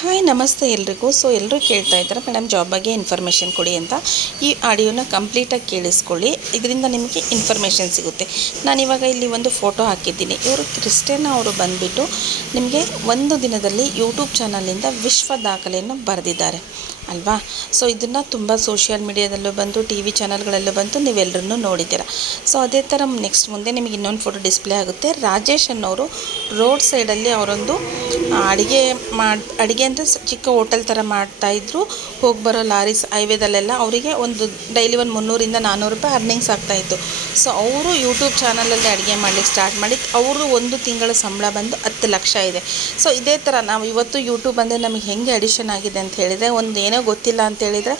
Hi ನಮಸ್ತೆ ಎಲ್ರಿಗೂ. So ಎಲ್ಲರೂ ಕೇಳ್ತಾ ಇದ್ದಾರೆ? ಮೇಡಮ್ ಜಾಬ್ ಬಗ್ಗೆ ಇನ್ಫಾರ್ಮೇಷನ್ ಕೊಡಿ ಅಂತ. ಈ ಆಡಿಯೋನ ಕಂಪ್ಲೀಟಾಗಿ ಕೇಳಿಸ್ಕೊಳ್ಳಿ. ಇದರಿಂದ ನಿಮಗೆ ಇನ್ಫಾರ್ಮೇಷನ್ ಸಿಗುತ್ತೆ. ನಾನು ಇವಾಗ ಇಲ್ಲಿ ಒಂದು ಫೋಟೋ ಹಾಕಿದ್ದೀನಿ. ಇವರು ಕ್ರಿಸ್ಟಿಯನ್ ಅವರು ಬಂದುಬಿಟ್ಟು ನಿಮಗೆ ಒಂದು ದಿನದಲ್ಲಿ ಯೂಟ್ಯೂಬ್ ಚಾನಲಿಂದ ವಿಶ್ವ ದಾಖಲೆಯನ್ನು ಬರೆದಿದ್ದಾರೆ. ಅಲ್ವಾ? ಸೊ ಇದನ್ನು ತುಂಬ ಸೋಷಿಯಲ್ ಮೀಡಿಯಾದಲ್ಲೂ ಬಂದು ಟಿ ವಿ ಚಾನಲ್ಗಳಲ್ಲೂ ಬಂತು ನೀವೆಲ್ಲರೂ ನೋಡಿದ್ದೀರ. ಸೊ ಅದೇ ಥರ ನೆಕ್ಸ್ಟ್ ಮುಂದೆ ನಿಮಗೆ ಇನ್ನೊಂದು ಫೋಟೋ ಡಿಸ್ಪ್ಲೇ ಆಗುತ್ತೆ. ರಾಜೇಶ್ ಅನ್ನೋರು ರೋಡ್ ಸೈಡಲ್ಲಿ ಅವರೊಂದು ಅಡುಗೆ ಮಾಡಿ, ಅಡುಗೆ ಅಂದರೆ ಚಿಕ್ಕ ಹೋಟೆಲ್ ಥರ ಮಾಡ್ತಾಯಿದ್ರು ಹೋಗಿ ಬರೋ ಲಾರೀಸ್ ಹೈವೇದಲ್ಲೆಲ್ಲ ಅವರಿಗೆ ಒಂದು ಡೈಲಿ ಒಂದು ಮುನ್ನೂರಿಂದ ನಾನ್ನೂರು ರೂಪಾಯಿ ಅರ್ನಿಂಗ್ಸ್ ಆಗ್ತಾಯಿತ್ತು ಸೊ ಅವರು ಯೂಟ್ಯೂಬ್ ಚಾನಲಲ್ಲಿ ಅಡುಗೆ ಮಾಡಲಿಕ್ಕೆ ಸ್ಟಾರ್ಟ್ ಮಾಡಿ ಅವರು ಒಂದು ತಿಂಗಳ ಸಂಬಳ ಬಂದು ಹತ್ತು ಲಕ್ಷ ಇದೆ. ಸೊ ಇದೇ ಥರ ನಾವು ಇವತ್ತು ಯೂಟ್ಯೂಬ್ ಅಂದರೆ ನಮಗೆ ಹೆಂಗೆ ಅಡಿಷನ್ ಆಗಿದೆ ಅಂತ ಹೇಳಿದರೆ, ಒಂದು ಏನೋ ಗೊತ್ತಿಲ್ಲ ಅಂತ ಹೇಳಿದರೆ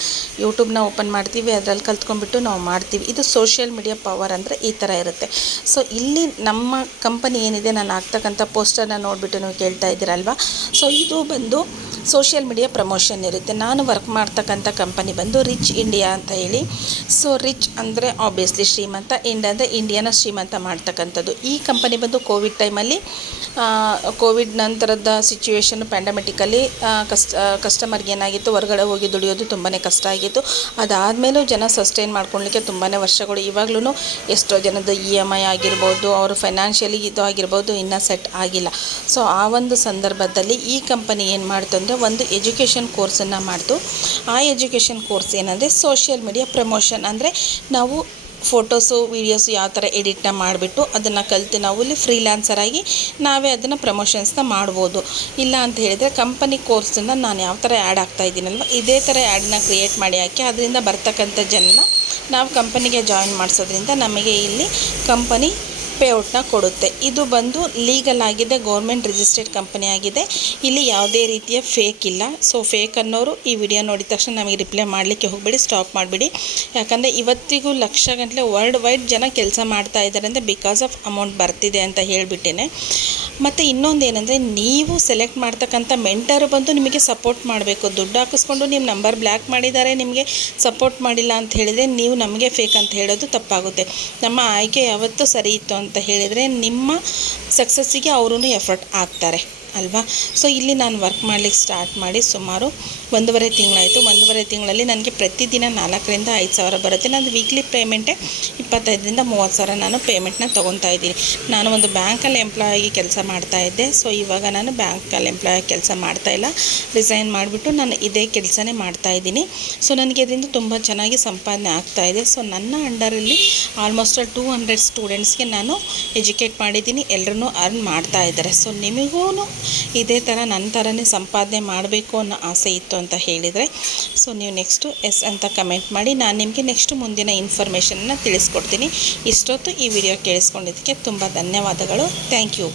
ಯೂಟ್ಯೂಬ್ನ ಓಪನ್ ಮಾಡ್ತೀವಿ, ಅದರಲ್ಲಿ ಕಲ್ತ್ಕೊಂಡ್ಬಿಟ್ಟು ನಾವು ಮಾಡ್ತೀವಿ. ಇದು ಸೋಷಿಯಲ್ ಮೀಡಿಯಾ ಪವರ್ ಅಂದರೆ ಈ ಥರ ಇರುತ್ತೆ. ಸೊ ಇಲ್ಲಿ ನಮ್ಮ ಕಂಪನಿ ಏನಿದೆ, ನಾನು ಹಾಕ್ತಕ್ಕಂಥ ಪೋಸ್ಟರ್ನ ನೋಡಿಬಿಟ್ಟು ನೀವು ಕೇಳ್ತಾ ಇದ್ದೀರಲ್ವಾ? ಸೊ ಇದು ಬಂದು ಸೋಷಿಯಲ್ ಮೀಡಿಯಾ ಪ್ರಮೋಷನ್ ಇರುತ್ತೆ. ನಾನು ವರ್ಕ್ ಮಾಡ್ತಕ್ಕಂಥ ಕಂಪನಿ ಬಂದು ರಿಚ್ ಇಂಡಿಯಾ ಅಂತ ಹೇಳಿ. ಸೊ ರಿಚ್ ಅಂದರೆ ಆಬ್ವಿಯಸ್ಲಿ ಶ್ರೀಮಂತ ಇಂಡಿಯಾ ಅಂದರೆ ಇಂಡಿಯಾನ ಶ್ರೀಮಂತ ಮಾಡ್ತಕ್ಕಂಥದ್ದು. ಈ ಕಂಪನಿ ಬಂದು ಕೋವಿಡ್ ಟೈಮಲ್ಲಿ ಕೋವಿಡ್ ನಂತರದ ಸಿಚುವೇಶನ್ ಪ್ಯಾಂಡಮೆಟಿಕಲ್ಲಿ ಕಸ್ಟ ಕಸ್ಟಮರ್ಗೆ ಏನಾಗಿತ್ತು? ಹೊರಗಡೆ ಹೋಗಿ ದುಡಿಯೋದು ತುಂಬಾ ಕಷ್ಟ ಆಗಿತ್ತು. ಅದಾದಮೇಲೂ ಜನ ಸಸ್ಟೈನ್ ಮಾಡ್ಕೊಳ್ಲಿಕ್ಕೆ ತುಂಬಾ ವರ್ಷಗಳು. ಇವಾಗಲೂ ಎಷ್ಟೋ ಜನದ ಇ ಎಂ ಐ ಆಗಿರ್ಬೋದು, ಅವರು ಫೈನಾನ್ಷಿಯಲಿ ಇದು ಆಗಿರ್ಬೋದು, ಇನ್ನೂ ಸೆಟ್ ಆಗಿಲ್ಲ. ಸೊ ಆ ಒಂದು ಸಂದರ್ಭದಲ್ಲಿ ಈ ಕಂಪನಿ ಏನು ಮಾಡ್ತು ಒಂದು ಎಜುಕೇಷನ್ ಕೋರ್ಸನ್ನು ಮಾಡ್ತು ಆ ಎಜುಕೇಷನ್ ಕೋರ್ಸ್ ಏನಂದರೆ ಸೋಷಿಯಲ್ ಮೀಡಿಯಾ ಪ್ರಮೋಷನ್ ಅಂದರೆ ನಾವು ಫೋಟೋಸು, ವೀಡಿಯೋಸು ಯಾವ ಥರ ಎಡಿಟ್ನ ಮಾಡಿಬಿಟ್ಟು ಅದನ್ನು ಕಲಿತು ನಾವು ಇಲ್ಲಿ ಫ್ರೀಲ್ಯಾನ್ಸರ್ ಆಗಿ ನಾವೇ ಅದನ್ನು ಪ್ರಮೋಷನ್ಸ್ನ ಮಾಡ್ಬೋದು. ಇಲ್ಲ ಅಂತ ಹೇಳಿದರೆ ಕಂಪನಿ ಕೋರ್ಸನ್ನು ನಾನು ಯಾವ ಥರ ಆ್ಯಡ್ ಆಗ್ತಾ ಇದ್ದೀನಲ್ವ, ಇದೇ ಥರ ಆ್ಯಡ್ನ ಕ್ರಿಯೇಟ್ ಮಾಡಿ ಹಾಕಿ ಅದರಿಂದ ಬರ್ತಕ್ಕಂಥ ಜನನ ನಾವು ಕಂಪನಿಗೆ ಜಾಯಿನ್ ಮಾಡಿಸೋದ್ರಿಂದ ನಮಗೆ ಇಲ್ಲಿ ಕಂಪನಿ ಪೇಔಟ್ನ ಕೊಡುತ್ತೆ. ಇದು ಬಂದು ಲೀಗಲ್ ಆಗಿದೆ, ಗೌರ್ಮೆಂಟ್ ರಿಜಿಸ್ಟರ್ಡ್ ಕಂಪನಿ ಆಗಿದೆ. ಇಲ್ಲಿ ಯಾವುದೇ ರೀತಿಯ ಫೇಕ್ ಇಲ್ಲ. ಸೊ ಫೇಕ್ ಅನ್ನೋರು ಈ ವಿಡಿಯೋ ನೋಡಿದ ತಕ್ಷಣ ನಮಗೆ ರಿಪ್ಲೈ ಮಾಡಲಿಕ್ಕೆ ಹೋಗಬೇಡಿ, ಸ್ಟಾಪ್ ಮಾಡಿಬಿಡಿ. ಯಾಕಂದರೆ ಇವತ್ತಿಗೂ ಲಕ್ಷ ಗಂಟಲೆ ವರ್ಲ್ಡ್ ವೈಡ್ ಜನ ಕೆಲಸ ಮಾಡ್ತಾ ಇದ್ದಾರೆ ಅಂದರೆ ಬಿಕಾಸ್ ಆಫ್ ಅಮೌಂಟ್ ಬರ್ತಿದೆ ಅಂತ ಹೇಳಿಬಿಟ್ಟೇನೆ. ಮತ್ತು ಇನ್ನೊಂದು ಏನಂದರೆ, ನೀವು ಸೆಲೆಕ್ಟ್ ಮಾಡ್ತಕ್ಕಂಥ ಮೆಂಟರ್ ಬಂದು ನಿಮಗೆ ಸಪೋರ್ಟ್ ಮಾಡಬೇಕು. ದುಡ್ಡು ಹಾಕಿಸ್ಕೊಂಡು ನಿಮ್ಮ ನಂಬರ್ ಬ್ಲ್ಯಾಕ್ ಮಾಡಿದ್ದಾರೆ, ನಿಮಗೆ ಸಪೋರ್ಟ್ ಮಾಡಿಲ್ಲ ಅಂತ ಹೇಳಿದರೆ ನೀವು ನಮಗೆ ಫೇಕ್ ಅಂತ ಹೇಳೋದು ತಪ್ಪಾಗುತ್ತೆ. ನಮ್ಮ ಆಯ್ಕೆ ಯಾವತ್ತೂ ಸರಿ ಇತ್ತು ಅಂತ ಹೇಳಿದರೆ ನಿಮ್ಮ ಸಕ್ಸಸ್ಸಿಗೆ ಅವರೂ ಎಫರ್ಟ್ ಹಾಕ್ತಾರೆ ಅಲ್ವಾ? ಸೊ ಇಲ್ಲಿ ನಾನು ವರ್ಕ್ ಮಾಡಲಿಕ್ಕೆ ಸ್ಟಾರ್ಟ್ ಮಾಡಿ ಸುಮಾರು ಒಂದೂವರೆ ತಿಂಗಳಾಯಿತು. ಒಂದೂವರೆ ತಿಂಗಳಲ್ಲಿ ನನಗೆ ಪ್ರತಿದಿನ ನಾಲ್ಕರಿಂದ ಐದು ಸಾವಿರ ಬರುತ್ತೆ. ನಾನು ವೀಕ್ಲಿ ಪೇಮೆಂಟೇ ಇಪ್ಪತ್ತೈದರಿಂದ ಮೂವತ್ತು ಸಾವಿರ ನಾನು ಪೇಮೆಂಟ್ನ ತೊಗೊತಾ ಇದ್ದೀನಿ. ನಾನು ಒಂದು ಬ್ಯಾಂಕಲ್ಲಿ ಎಂಪ್ಲಾಯ್ ಕೆಲಸ ಮಾಡ್ತಾ ಇದ್ದೆ. ಸೊ ಇವಾಗ ನಾನು ಬ್ಯಾಂಕಲ್ಲಿ ಎಂಪ್ಲಾಯ್ ಕೆಲಸ ಮಾಡ್ತಾ ಇಲ್ಲ. ರಿಸೈನ್ ಮಾಡಿಬಿಟ್ಟು ನಾನು ಇದೇ ಕೆಲಸನೇ ಮಾಡ್ತಾ ಇದ್ದೀನಿ. ಸೊ ನನಗೆ ಇದರಿಂದ ತುಂಬ ಚೆನ್ನಾಗಿ ಸಂಪಾದನೆ ಆಗ್ತಾ ಇದೆ. ಸೊ ನನ್ನ ಅಂಡರಲ್ಲಿ ಆಲ್ಮೋಸ್ಟ್ ಟೂ ಹಂಡ್ರೆಡ್ ಸ್ಟೂಡೆಂಟ್ಸ್ಗೆ ನಾನು ಎಜುಕೇಟ್ ಮಾಡಿದ್ದೀನಿ. ಎಲ್ಲರೂ ಅರ್ನ್ ಮಾಡ್ತಾ ಇದ್ದಾರೆ. ಸೊ ನಿಮಗೂ ಇದೇ ಥರ ನನ್ನ ಥರನೇ ಸಂಪಾದನೆ ಮಾಡಬೇಕು ಅನ್ನೋ ಆಸೆ ಇತ್ತು ಅಂತ ಹೇಳಿದರೆ ಸೊ ನೀವು ನೆಕ್ಸ್ಟು ಎಸ್ ಅಂತ ಕಮೆಂಟ್ ಮಾಡಿ, ನಾನು ನಿಮಗೆ ನೆಕ್ಸ್ಟ್ ಮುಂದಿನ ಇನ್ಫಾರ್ಮೇಷನ್ನ ತಿಳಿಸ್ಕೊಡ್ತೀನಿ. ಇಷ್ಟೊತ್ತು ಈ ವಿಡಿಯೋ ಕೇಳಿಸ್ಕೊಂಡಿದ್ದಕ್ಕೆ ತುಂಬ ಧನ್ಯವಾದಗಳು. Thank you